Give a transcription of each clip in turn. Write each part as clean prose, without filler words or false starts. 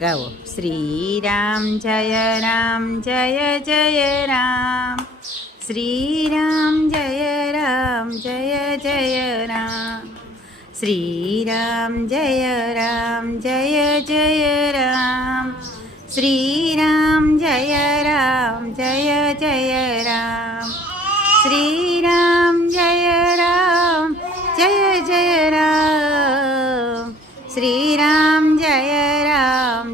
ગાવો. શ્રી રામ જય જય રામ. શ્રી રામ જય જય રામ. શ્રી રામ જય જય રામ. શ્રી રામ જય જય રામ. શ્રી રામ જય જય રામ. શ્રી રામ જય જય રામ. શ્રી રામ જય રામ.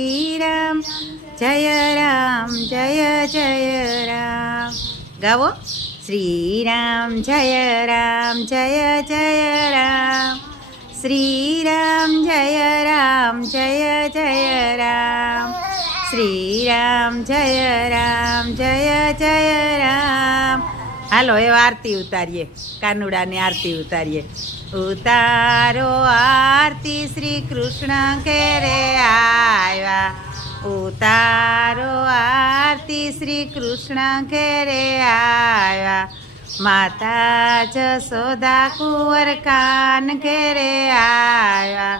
શ્રી રામ જય જય રામ. ગાવો. શ્રી રામ જય જય રામ. શ્રી રામ જય જય રામ. શ્રી રામ જય જય રામ. હાલો એ આરતી ઉતારીએ, કાનુડાની આરતી ઉતારીએ. ઉતારો આરતી શ્રી કૃષ્ણ ઘેરે આવ્યા. ઉતારો આરતી શ્રી કૃષ્ણ ઘેરે આવ્યા. માતા જશોદા કુંવર કાન ઘેરે આવ્યા.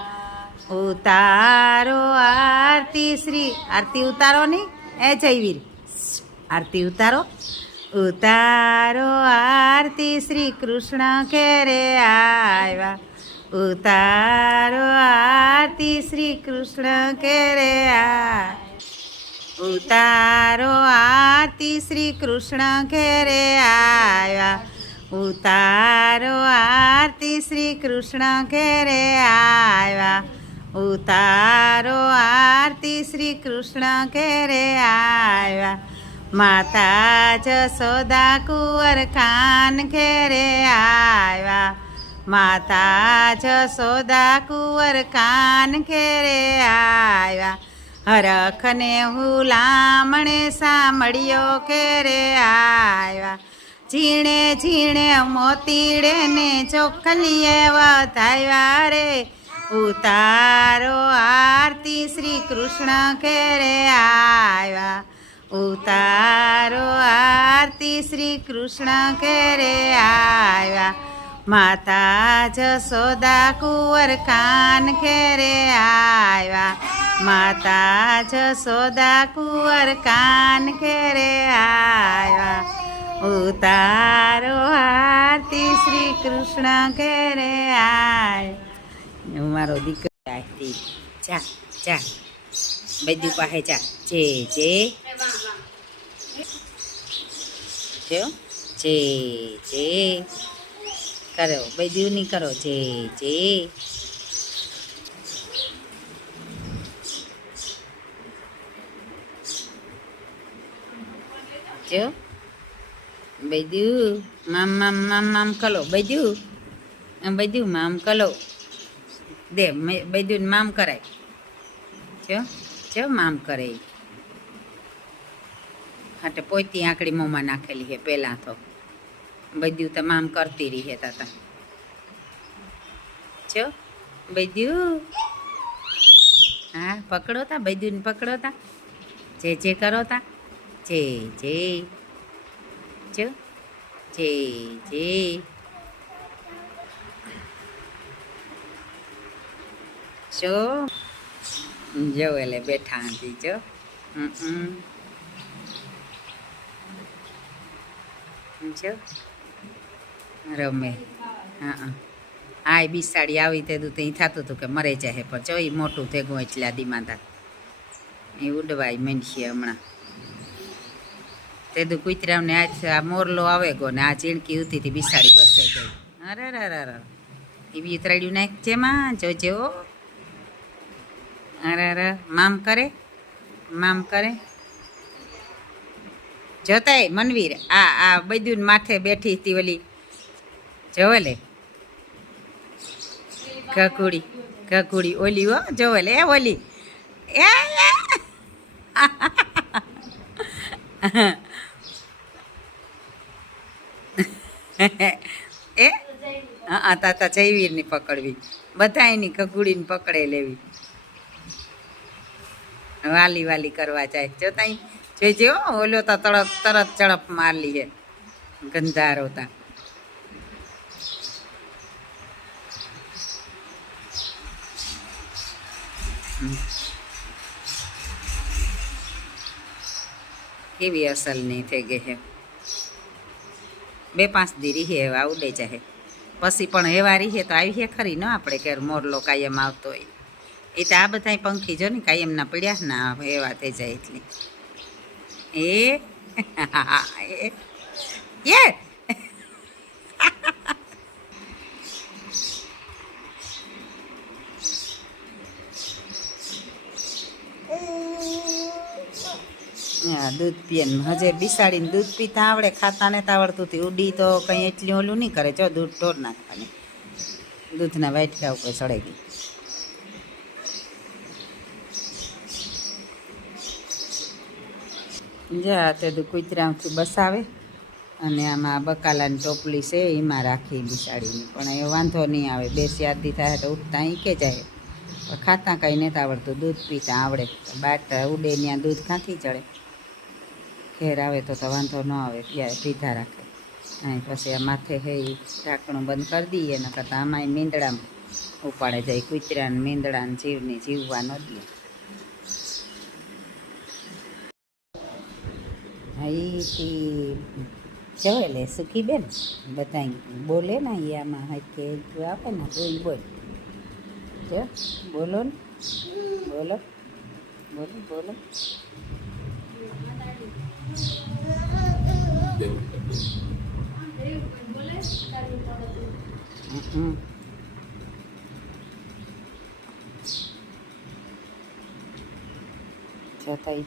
ઉતારો આરતી શ્રી, આરતી ઉતારો ની એ જયવીર, આરતી ઉતારો. ઉતારો આરતી શ્રી કૃષ્ણ ઘેરે આવ્યા. ઉતારો આરતી શ્રી કૃષ્ણ ઘેરે આવ્યા. ઉતારો આરતી શ્રી કૃષ્ણ ઘેરે આવ્યા. ઉતારો આરતી શ્રી કૃષ્ણ ઘેરે આવ્યા. ઉતારો આરતી શ્રી કૃષ્ણ ઘેરે આવ્યા. માતા જશોદા કુંવર કાન ઘેરે આવ્યા. માતા જશોદા કુંવર કાન ઘેરે આવ્યા. હરખને હુલામણે સાંભળ્યો ઘેરે આવ્યા. ઝીણે ઝીણે મોતીડે ને ચોખલીએ વધાવ્યા રે. ઉતારો આરતી શ્રી કૃષ્ણ ઘેરે આવ્યા. ઉતારો આરતી શ્રી કૃષ્ણ ઘેરે આવ્યા. માતા જશોદા કુંવર કાન ઘેરે આવ્યા. માતા જશોદા કુંવર કાન ઘેરે આવ્યા. ઉતારો આરતી શ્રી કૃષ્ણ ઘેરે આવ્યા. મારો દીકરો આરતી જા જા બધું પાસે જા. જે જે જે જે કરો, બધું નહીં કરો. જે જે જો બધું મામ મામ મામ મામ કરો. બધું મામ કરો. દે બધું મામ કરાય. જો મામ કરે. હાટે પોતી આંકડી મોંમાં નાખેલી છે પહેલાં તો. બધું તો મામ કરતી રહી હે તાતા. જો બધું હા પકડો તા. બધું પકડો તા. જે કરો તા. જે જો જે જો એટલે બેઠા હતી. જો જો રમે. હા એ બિસાડી આવી તે તું ત્યાં થતું હતું કે મરે જાય, પણ જો એ મોટું થેગું એટલા દીમાતા એ ઉડવાય મનશી હમણાં. તે તું કૂતરાને આ મોરલો આવે ગો ને આ ચીણકી ઉતી હતી બિસાડી બસે ગઈ. અરે એ બી ઉતરાડ્યું નાખ જેમાં જોજે. અરે મામ કરે જોતાય મનવીર. આ બધું માથે બેઠી હતી ઓલી જોવે ઘકુડી ઓલી હો જોવે એ ઓલી એ હા તાતા જયવીરની પકડવી, બધા એની ઘકુડીને પકડે લેવી. વાલી કરવા જાય. જો ત્યાં જોઈજે ઓલો તો તરત ઝડપ મારલી છે. ગંધારો તા કેવી અસલની થઈ ગઈ છે 2-5 દી રીહે એવા ઉડે ચાહે પછી પણ એવા રીહે તો આવી હે ખરી ન આપણે કે મોરલો કાયમ આવતો હોય એ તો આ બધા પંખી જો ને કાયમના પડ્યા ના એવા થઈ જાય એટલે એ હા દૂધ પીએ ને હજે બિસાડીને દૂધ પીતા આવડે ખાતા ને આવડતું હતું ઉડી તો કંઈ એટલી ઓલું નહીં કરે જો દૂધ ઢોર નાખવાની દૂધના વાટકા ઉપર ચડાઈ ગઈ જા તે કૂતરાથી બસાવે અને આમાં બકાલાની ટોપલી છે એમાં રાખી બિસાડીને પણ એ વાંધો નહીં આવે 2-4 દી થાય તો ઉઠતા કે જાય પણ ખાતા કંઈ નથી આવડતું દૂધ પીતા આવડે બાટ ઉડે ત્યાં દૂધ ક્યાંથી ચડે ઘેર આવે તો વાંધો ન આવે ત્યારે પીધા રાખે અને પછી આ માથે હે ઢાંકણું બંધ કરી દઈએ ને કરતાં આમાંય મીંદડામાં ઉપાડે જાય કૂતરાને મીંદડાને જીવને જીવવા ન દે અહીંથી જવે લે સુખી બેન બધા બોલે ને એ આમાં હાથે આપે ને તો એ બોલ જો બોલો ને બોલો બોલો બોલો છતાંય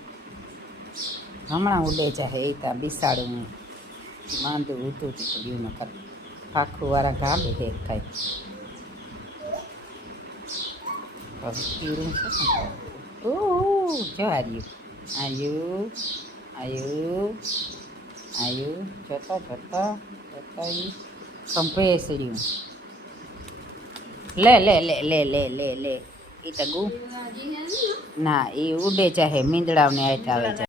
હમણાં ઉડે ચાહે એ ત્યાં બિસાડું માંદું ઊતું પડ્યું ન કર આખું વાળા ગામે હે કાંઈ પીરું છે ઓ જો આર્યું આયુ આયુ આયુ જોતા જોતા જોતા ખંભે સીડ્યું લે લે લે લે લે લે લે એ તો ગુ ના એ ઉડે ચાહે મીંદડાવને હાથ આવે છે